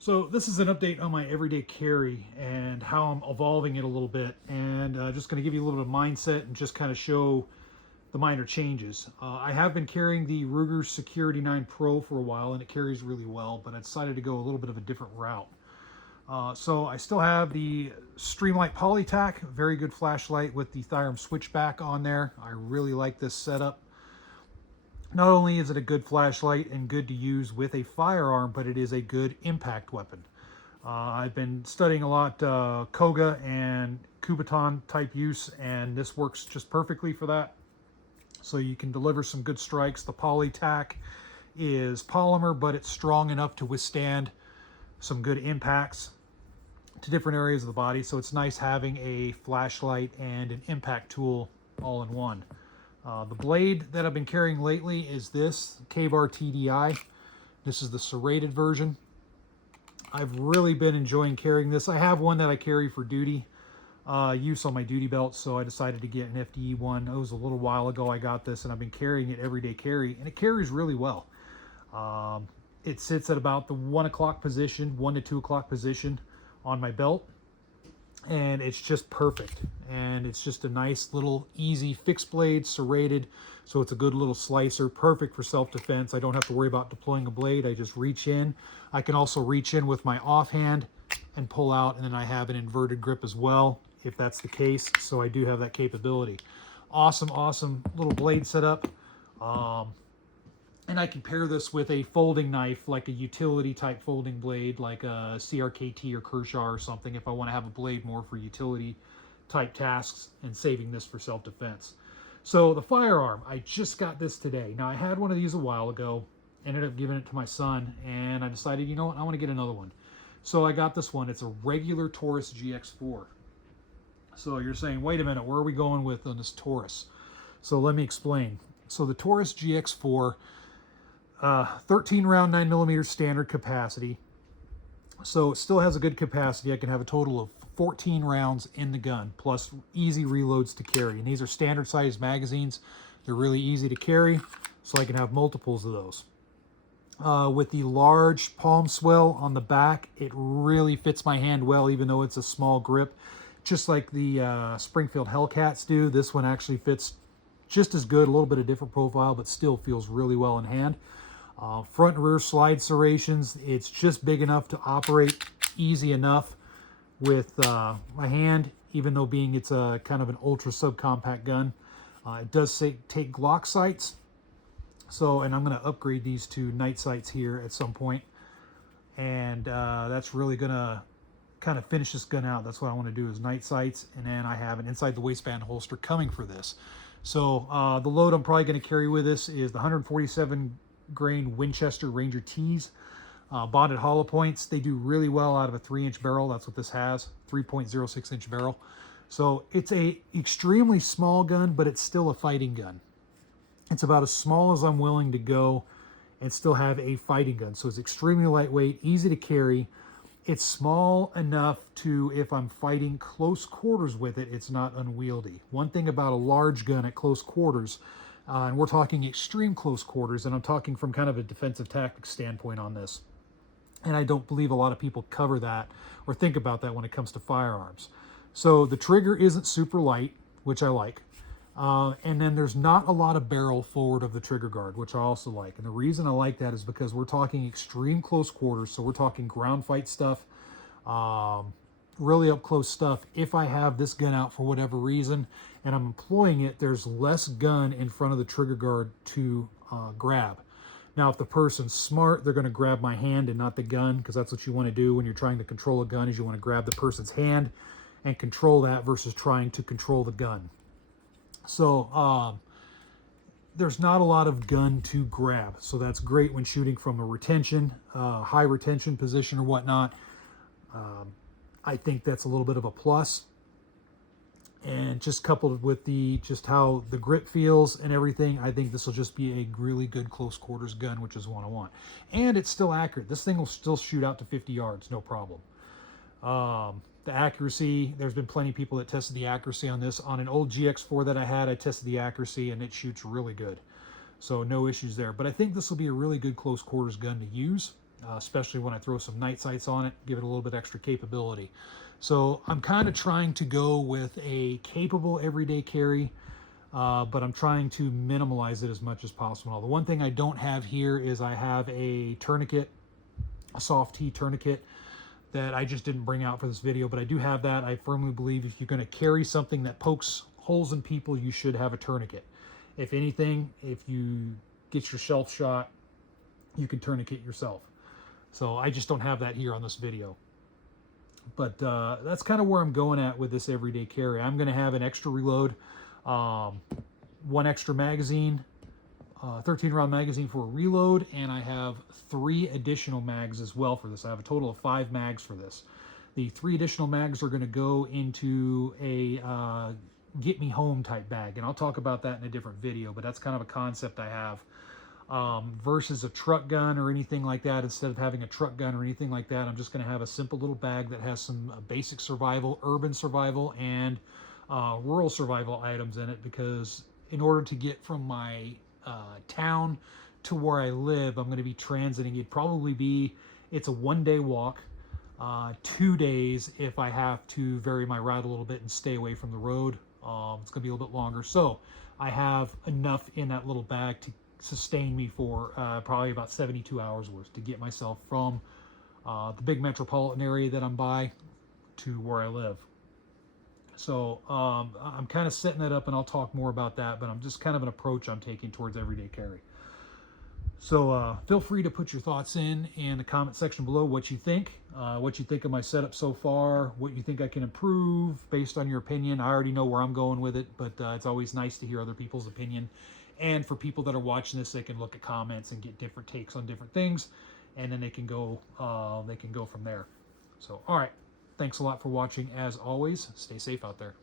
So this is an update on my everyday carry and how I'm evolving it a little bit, and just going to give you a little bit of mindset and just kind of show the minor changes. I have been carrying the Ruger Security 9 Pro for a while, and it carries really well, but I decided to go a little bit of a different route. So I still have the Streamlight Polytac, very good flashlight with the Firearm switchback on there. I really like this setup. Not only is it a good flashlight and good to use with a firearm, but it is a good impact weapon. I've been studying a lot Koga and Kubotan type use, and this works just perfectly for that. So you can deliver some good strikes. The Polytac is polymer, but it's strong enough to withstand some good impacts to different areas of the body. So it's nice having a flashlight and an impact tool all in one. The blade that I've been carrying lately is this K-Bar TDI. This is the serrated version. I've really been enjoying carrying this. I have one that I carry for duty use on my duty belt, so I decided to get an FDE one. It was a little while ago I got this, and I've been carrying it everyday carry, and it carries really well. It sits at about the 1 o'clock position, 1 to 2 o'clock position on my belt, and it's just perfect. And it's just a nice little easy fixed blade, serrated, so it's a good little slicer, perfect for self-defense. I don't have to worry about deploying a blade. I just reach in. I can also reach in with my offhand and pull out, and then I have an inverted grip as well if that's the case, so I do have that capability. Awesome little blade setup. And I can pair this with a folding knife, like a utility type folding blade, like a CRKT or Kershaw or something, if I want to have a blade more for utility type tasks and saving this for self-defense. So the Firearm, I just got this today. Now I had one of these a while ago, ended up giving it to my son, and I decided, you know what, I want to get another one. So I got this one. It's a regular Taurus GX4. So you're saying, wait a minute, where are we going with on this Taurus? So let me explain. So the Taurus GX4, 13 round 9mm standard capacity. So it still has a good capacity. I can have a total of 14 rounds in the gun, plus easy reloads to carry. And these are standard size magazines. They're really easy to carry, so I can have multiples of those. With the large palm swell on the back, it really fits my hand well, even though it's a small grip. Just like the Springfield Hellcats do, this one actually fits just as good, a little bit of different profile, but still feels really well in hand. Front and rear slide serrations, it's just big enough to operate easy enough with my hand, even though it's a kind of an ultra subcompact gun. It does take Glock sights, so, and I'm going to upgrade these to night sights here at some point, and that's really going to kind of finish this gun out. That's what I want to do, is night sights, and then I have an inside the waistband holster coming for this. So the load I'm probably going to carry with this is the 147 grain Winchester Ranger T's, bonded hollow points. They do really well out of a 3-inch barrel. That's what this has, 3.06 inch barrel. So it's a extremely small gun, but it's still a fighting gun. It's about as small as I'm willing to go and still have a fighting gun. So it's extremely lightweight, easy to carry. It's small enough to, if I'm fighting close quarters with it, it's not unwieldy. One thing about a large gun at close quarters, and we're talking extreme close quarters, and I'm talking from kind of a defensive tactics standpoint on this, and I don't believe a lot of people cover that or think about that when it comes to firearms. So the trigger isn't super light, which I like. And then there's not a lot of barrel forward of the trigger guard, which I also like. And the reason I like that is because we're talking extreme close quarters. So we're talking ground fight stuff, really up close stuff. If I have this gun out for whatever reason and I'm employing it, there's less gun in front of the trigger guard to grab. Now, if the person's smart, they're going to grab my hand and not the gun, because that's what you want to do when you're trying to control a gun, is you want to grab the person's hand and control that versus trying to control the gun. So there's not a lot of gun to grab. So that's great when shooting from a retention, high retention position or whatnot. I think that's a little bit of a plus. And just coupled with just how the grip feels and everything, I think this will just be a really good close quarters gun, which is what I want. And it's still accurate. This thing will still shoot out to 50 yards, no problem. The accuracy, there's been plenty of people that tested the accuracy on this. On an old GX4 that I had, I tested the accuracy and it shoots really good. So no issues there. But I think this will be a really good close quarters gun to use. especially when I throw some night sights on it, give it a little bit extra capability. So I'm kind of trying to go with a capable everyday carry, but I'm trying to minimalize it as much as possible. Now, the one thing I don't have here is I have a tourniquet, a soft T tourniquet that I just didn't bring out for this video, but I do have that. I firmly believe if you're going to carry something that pokes holes in people, you should have a tourniquet. If anything, if you get yourself shot, you can tourniquet yourself. So I just don't have that here on this video. But that's kind of where I'm going at with this everyday carry. I'm going to have an extra reload, one extra magazine, 13 round magazine for a reload, and I have 3 additional mags as well for this. I have a total of 5 mags for this. The 3 additional mags are going to go into a get me home type bag, and I'll talk about that in a different video, but that's kind of a concept I have. Versus a truck gun or anything like that. Instead of having a truck gun or anything like that, I'm just going to have a simple little bag that has some basic survival, urban survival, and rural survival items in it, because in order to get from my town to where I live, I'm going to be transiting. It's a 1-day walk, 2 days if I have to vary my route a little bit and stay away from the road. It's going to be a little bit longer. So I have enough in that little bag to sustain me for probably about 72 hours worth to get myself from the big metropolitan area that I'm by to where I live. So I'm kind of setting that up, and I'll talk more about that, but I'm just kind of an approach I'm taking towards everyday carry. So feel free to put your thoughts in the comment section below, what you think of my setup so far, what you think I can improve based on your opinion. I already know where I'm going with it, but it's always nice to hear other people's opinion. And for people that are watching this, they can look at comments and get different takes on different things, and then they can go from there. So, all right. Thanks a lot for watching. As always, stay safe out there.